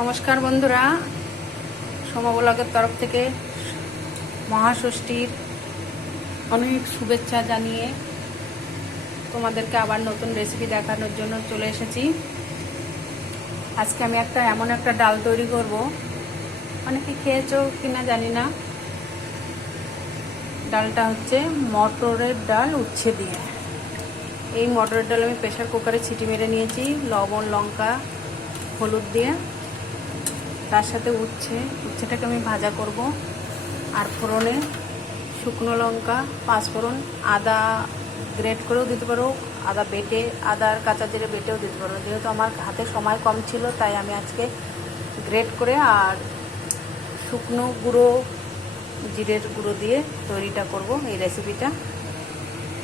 নমস্কার বন্ধুরা। সমবলকের তরফ থেকে মহাষষ্ঠীর অনেক শুভেচ্ছা জানিয়ে তোমাদেরকে আবার নতুন রেসিপি দেখানোর জন্য চলে এসেছি। আজকে আমি একটা এমন একটা ডাল তৈরি করব। অনেকে খেয়েছো কিনা জানি না। ডালটা হচ্ছে মটরের ডাল উচ্ছে দিয়ে। এই মটরের ডাল আমি প্রেশার কুকারে ছিটি মেরে নিয়েছি, লবণ, লঙ্কা, হলুদ দিয়ে। তার সাথে উচ্ছে, উচ্ছেটাকে আমি ভাজা করব। আর ফোড়নে শুকনো লঙ্কা পাঁচফোড়ন আদা গ্রেট করেও দিতে পারো, আদা বেটে, আদার কাঁচা জিরে বেটেও দিতে পারো। যেহেতু আমার হাতে সময় কম ছিল, তাই আমি আজকে গ্রেট করে আর শুকনো গুঁড়ো, জিরের গুঁড়ো দিয়ে তৈরিটা করব এই রেসিপিটা।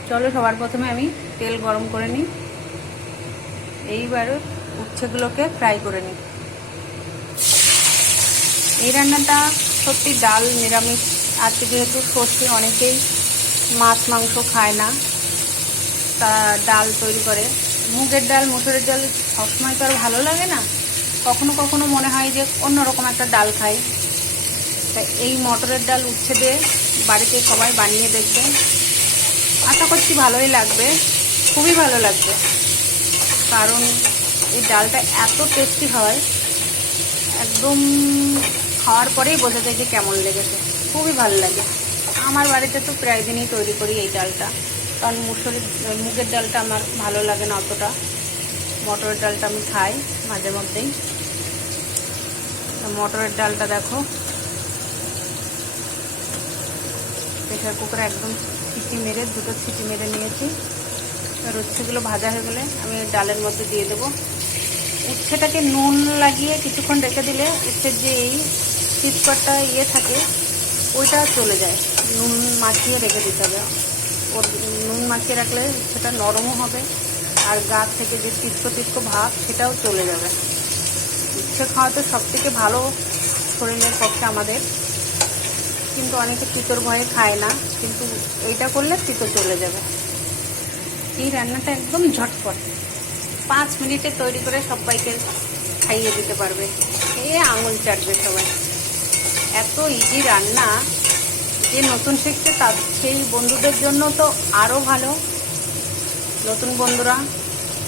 চলো সবার প্রথমে আমি তেল গরম করে নিই। এইবার উচ্ছেগুলোকে ফ্রাই করে নিই। এই রান্নাটা সত্যি ডাল, নিরামিষ আজকে যেহেতু ষষ্ঠী অনেকেই মাছ, মাংস খায় না, তা ডাল তৈরি করে। মুগের ডাল, মসুরের ডাল সবসময় তো আর ভালো লাগে না। কখনো কখনো মনে হয় যে অন্যরকম একটা ডাল খাই। তা এই মটরের ডাল উচ্ছে দিয়ে বাড়িতে সবাই বানিয়ে দেখবে। আশা করছি ভালোই লাগবে, খুবই ভালো লাগবে। কারণ এই ডালটা এত টেস্টি হয়, একদম খাওয়ার পরেই বোঝা যায় যে কেমন লেগেছে। খুবই ভালো লাগে। আমার বাড়িতে তো প্রায় দিনই তৈরি করি এই ডালটা। কারণ মুসুরির মুগের ডালটা আমার ভালো লাগে না অতটা। মটরের ডালটা আমি খাই মাঝে মধ্যেই। মটরের ডালটা দেখো। প্রেশার কুকারে একদম সিটি মেরে, দুটো সিটি মেরে নিয়েছি। আর উচ্ছেগুলো ভাজা হয়ে গেলে আমি ডালের মধ্যে দিয়ে দেবো। উচ্ছেটাকে নুন লাগিয়ে কিছুক্ষণ রেখে দিলে উচ্ছের যে এই চিৎকটটা ইয়ে থাকে, ওইটা চলে যায়। নুন মাখিয়ে রেখে দিতে হবে। ওর নুন মাখিয়ে রাখলে সেটা নরমও হবে, আর গা থেকে যে তিতকো তিতকো ভাব সেটাও চলে যাবে। উচ্ছে খাওয়া তো সব থেকে ভালো শরীরের পক্ষে আমাদের। কিন্তু অনেকে তিতোর ভয়ে খায় না, কিন্তু এইটা করলে তিতো চলে যাবে। এই রান্নাটা একদম ঝটপট। পাঁচ মিনিটে তৈরি করে সবাইকে খাইয়ে দিতে পারবে। খেয়ে আঙুল চাটবে সবাই। এত ইজি রান্না যে নতুন শিখছে তার সেই বন্ধুদের জন্য তো আরও ভালো। নতুন বন্ধুরা,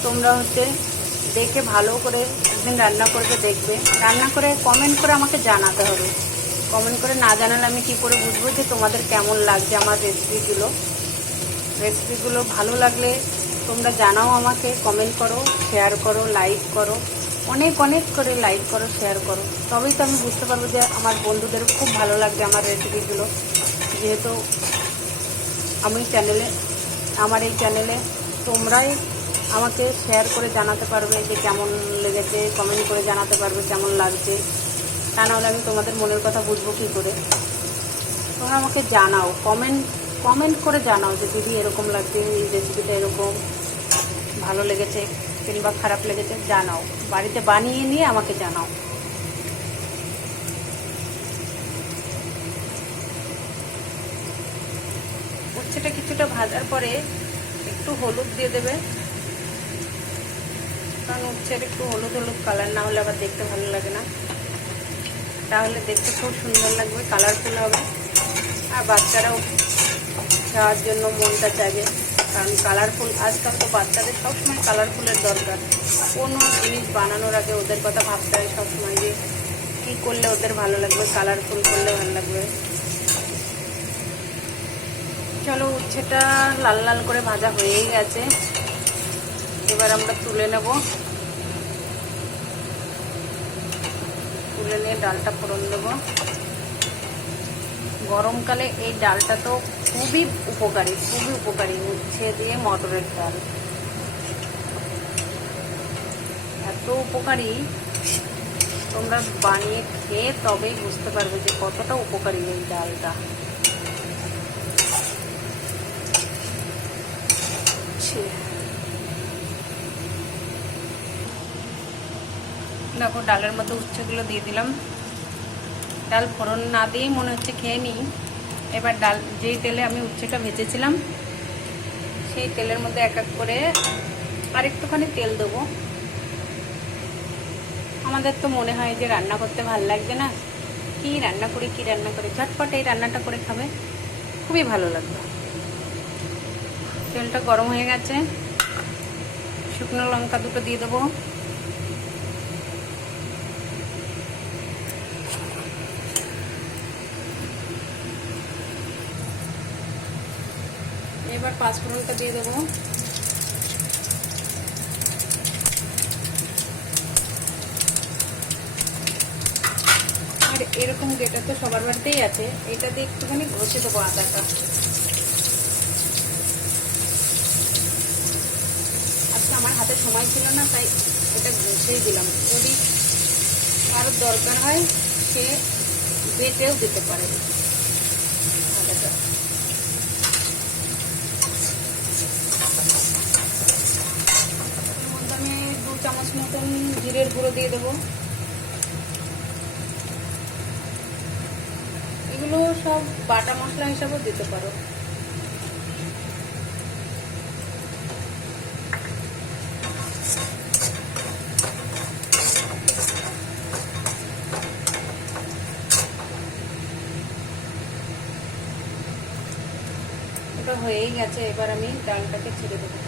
তোমরা হচ্ছে দেখে ভালো করে একদিন রান্না করবে, দেখবে। রান্না করে কমেন্ট করে আমাকে জানাতে হবে। কমেন্ট করে না জানালে আমি কি করে বুঝব যে তোমাদের কেমন লাগছে আমার রেসিপিগুলো রেসিপিগুলো ভালো লাগলে তোমরা জানাও আমাকে কমেন্ট করো শেয়ার করো লাইক করো। অনেক অনেক করে লাইক করো শেয়ার করো। তবেই তো আমি বুঝতে পারব যে আমার বন্ধুদের খুব ভালো লাগবে আমার রেসিপিগুলো যেহেতু আমি চ্যানেলে আমার এই চ্যানেলে তোমরাই আমাকে শেয়ার করে জানাতে পারবে যে কেমন লেগেছে কমেন্ট করে জানাতে পারবে কেমন লাগছে। তা নাহলে আমি তোমাদের মনের কথা বুঝব কী করে? তোমরা আমাকে জানাও কমেন্ট কমেন্ট করে জানাও যে দিদি এরকম লাগছে, এই রেসিপিটা এরকম, ভালো লেগেছে। কিংবা খারাপ লেগেছে, জানাও। বাড়িতে বানিয়ে নিয়ে আমাকে জানাও। উচ্ছেটা কিছুটা ভাজার পরে একটু হলুদ দিয়ে দেবে। কারণ উচ্ছের একটু হলুদ হলুদ কালার না হলে আবার দেখতে ভালো লাগে না। তাহলে দেখতে খুব সুন্দর লাগবে কালারফুল হবে। আর বাচ্চারাও খাওয়ার জন্য মনটা চাইবে কারণ কালারফুল আজকাল তো বাচ্চাদের সবসময় কালারফুলের দরকার। কোনো জিনিস বানানোর আগে ওদের কথা ভাবতে হয় সবসময় যে, কী করলে ওদের ভালো লাগবে কালারফুল করলে ভালো লাগবে। চলো, উচ্ছেটা লাল লাল করে ভাজা হয়েই গেছে। এবার আমরা তুলে নেব। তুলে নিয়ে ডালটা ফোড়ন দেবো। গরমকালে এই ডালটা তো খুবই উপকারী খুবই উপকারী উচ্ছে দিয়ে মটরের ডাল। এত উপকারী, তোমরা বানিয়ে খেয়ে তবেই বুঝতে পারবে যে কতটা উপকারী এই ডালটা। দেখো, ডালের মতো উচ্ছেগুলো দিয়ে দিলাম। ডাল ফোড়ন না দিয়েই মনে হচ্ছে খেয়ে নিই। এবার ডাল, যেই তেলে আমি উচ্ছেটা ভেজেছিলাম, সেই তেলের মধ্যে এক এক করে আর একটুখানি তেল দেবো। আমাদের তো মনে হয় যে রান্না করতে ভালো লাগছে না। কি রান্না করি, কি রান্না করি, ঝটপট এই রান্নাটা করে খাবে, খুবই ভালো লাগবে। তেলটা গরম হয়ে গেছে, শুকনো লঙ্কা দুটো দিয়ে দেবো। এবার পাঁচফোড়নটা দিয়ে দেবো। আর এরকম যেটা তো সবার বাড়িতেই আছে, এটা দিয়ে একটুখানি ঘষে দেবো আদাটা। আজকে আমার হাতে সময় ছিল না, তাই এটা ঘষেই দিলাম। যদি কারোর দরকার হয়, সে বেটেও দিতে পারে আদাটা এর মধ্যে আমি দু চামচ মতন জিরের গুঁড়ো দিয়ে দেবো। এগুলো সব বাটা মশলা হিসাবেও দিতে পারো। হয়েই গেছে, এবার আমি ডালটাকে ছেড়ে দেবো।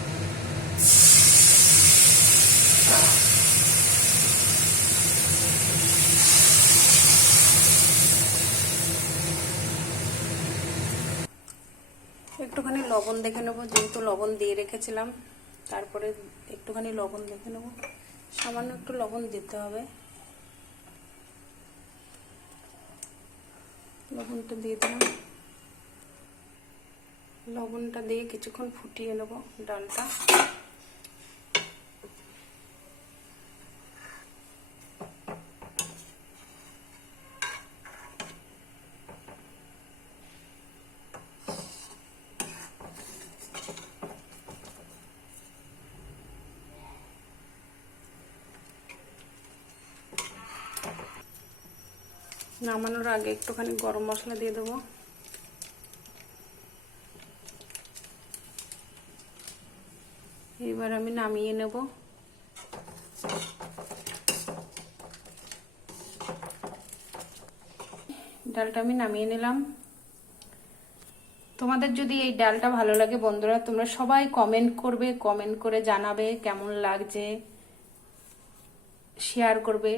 একটুখানি লবণ দেখে নেব, যেহেতু লবণ দিয়ে রেখেছিলাম, তারপরে একটুখানি লবণ দেখে নেব। সামান্য একটু লবণ দিতে হবে। লবণটা দিয়ে দিলাম। লবণটা দিয়ে কিছুক্ষণ ফুটিয়ে নেব ডালটা। নামানোর আগে একটুখানি গরম মশলা দিয়ে দেবো। এবার আমি নামিয়ে নেব। ডালটা আমি নামিয়ে নিলাম। তোমাদের যদি এই ডালটা ভালো লাগে বন্ধুরা, তোমরা সবাই কমেন্ট করবে কমেন্ট করে জানাবে কেমন লাগছে শেয়ার করবে।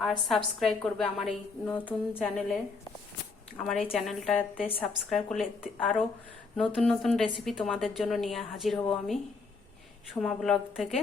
আর সাবস্ক্রাইব করবে আমার এই নতুন চ্যানেলে আমার এই চ্যানেলটাতে সাবস্ক্রাইব করলে আরও নতুন নতুন রেসিপি তোমাদের জন্য নিয়ে হাজির হব আমি। সোমা ব্লগ থেকে।